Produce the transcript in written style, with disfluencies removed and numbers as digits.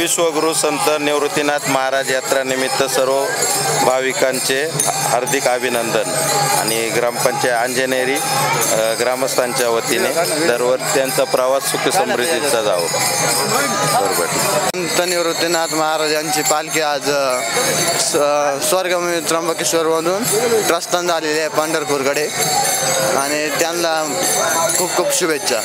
विश्वगुरु संत निवृत्तीनाथ महाराज यात्रा निमित्त सर्व भाविकांचे हार्दिक अभिनंदन आणि ग्रामपंचायत अंजनेरी ग्रामस्थांच्या वतीने दरवर्षी त्यांचा प्रवास सुख समृद्धीचा जावो. बरोबर. संत निवृत्तीनाथ महाराजांची पालखी आज स्वर्गभूमी त्र्यंबकेश्वरमधून प्रस्थान झालेली आहे पंढरपूरकडे आणि त्यांना खूप खूप शुभेच्छा.